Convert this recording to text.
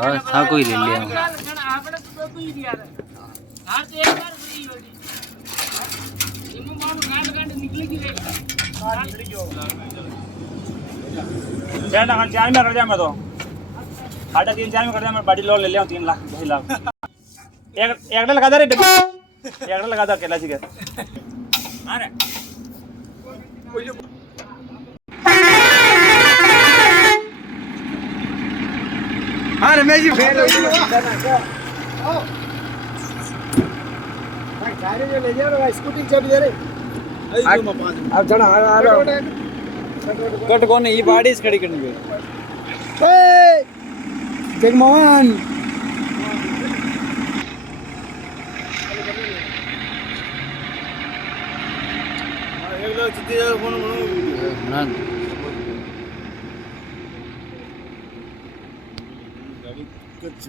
और था कोई ले लिया चार में कर दिया मैं तो 3.5-4 में कर दिया मैं बड़ी लोन ले लिया 3 लाख 2 लाख एक लगा दे रे एक लगा दे अकेला जी अरे अरे मैं जी फेल हो गाड़ी जो ले जाओ स्कूटी जब दे रे अब चढ़ा आ रहा कट कौन है ये बाड़ी खड़ी करनी है जगमोहन एक लोग चिट्ठी फोन ना कुछ